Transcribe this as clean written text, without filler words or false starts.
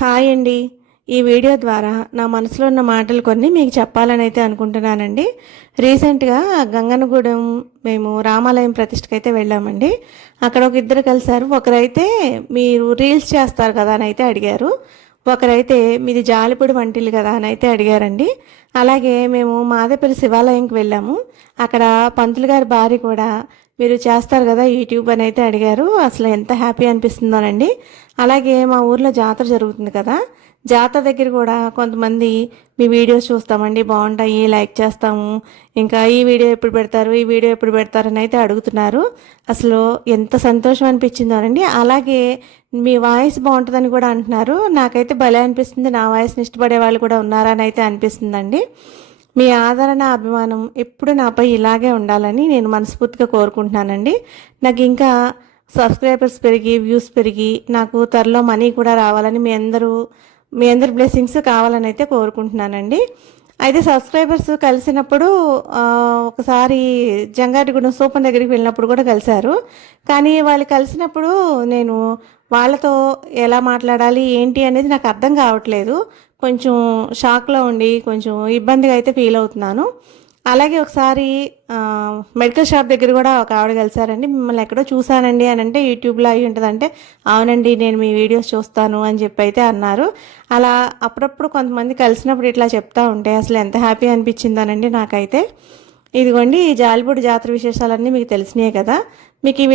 Hi అండి. ఈ video ద్వారా నా మనసులో ఉన్న మాటలు కొన్ని మీకు చెప్పాలని అయితే అనుకుంటున్నానండి. రీసెంట్‌గా గంగన్నగూడెం మేము రామాలయం ప్రతిష్ఠకైతే వెళ్ళామండి. అక్కడ ఒక ఇద్దరు కలిసారు. ఒకరైతే మీరు రీల్స్ చేస్తారు కదా అని అయితే అడిగారు. ఒకరైతే మీది జాలిపూడి వంటిల్లు కదా అని అయితే అడిగారండి. అలాగే మేము మాదేపల్లి శివాలయంకి వెళ్ళాము. అక్కడ పంతులు గారి భార్య కూడా మీరు చేస్తారు కదా యూట్యూబ్ అని అయితే అడిగారు. అసలు ఎంత హ్యాపీ అనిపిస్తుందోనండి. అలాగే మా ఊర్లో జాతర జరుగుతుంది కదా, జాతర దగ్గర కూడా కొంతమంది మీ వీడియోస్ చూస్తామండి, బాగుంటాయి, లైక్ చేస్తాము, ఇంకా ఈ వీడియో ఎప్పుడు పెడతారు, ఈ వీడియో ఎప్పుడు పెడతారు అని అయితే అడుగుతున్నారు. అసలు ఎంత సంతోషం అనిపించిందోనండి. అలాగే మీ వాయిస్ బాగుంటుందని కూడా అంటున్నారు. నాకైతే భలే అనిపిస్తుంది. నా వాయిస్ని ఇష్టపడే వాళ్ళు కూడా ఉన్నారా అని అయితే అనిపిస్తుందండి. మీ ఆదరణ, అభిమానం ఎప్పుడు నాపై ఇలాగే ఉండాలని నేను మనస్ఫూర్తిగా కోరుకుంటున్నానండి. నాకు ఇంకా సబ్స్క్రైబర్స్ పెరిగి, వ్యూస్ పెరిగి, నాకు త్వరలో మనీ కూడా రావాలని మీ అందరి బ్లెస్సింగ్స్ కావాలని అయితే కోరుకుంటున్నానండి. అయితే సబ్స్క్రైబర్స్ కలిసినప్పుడు ఒకసారి జంగారెడ్డిగూడెం సూపర్ దగ్గరికి వెళ్ళినప్పుడు కూడా కలిశారు. కానీ వాళ్ళు కలిసినప్పుడు నేను వాళ్ళతో ఎలా మాట్లాడాలి ఏంటి అనేది నాకు అర్థం కావట్లేదు. కొంచెం షాక్లో ఉండి కొంచెం ఇబ్బందిగా అయితే ఫీల్ అవుతున్నాను. అలాగే ఒకసారి మెడికల్ షాప్ దగ్గర కూడా ఒక ఆవిడ కలిసారండి. మిమ్మల్ని ఎక్కడో చూశానండి అని అంటే, యూట్యూబ్లో అయి ఉంటుందంటే, అవునండి నేను మీ వీడియోస్ చూస్తాను అని చెప్పి అయితే అన్నారు. అలా అప్పుడప్పుడు కొంతమంది కలిసినప్పుడు ఇట్లా చెప్తా ఉంటే అసలు ఎంత హ్యాపీ అనిపించిందోనండి నాకైతే. ఇదిగోండి ఈ జాలిపూడి జాతర విశేషాలన్నీ మీకు తెలిసినాయి కదా. మీకు ఈ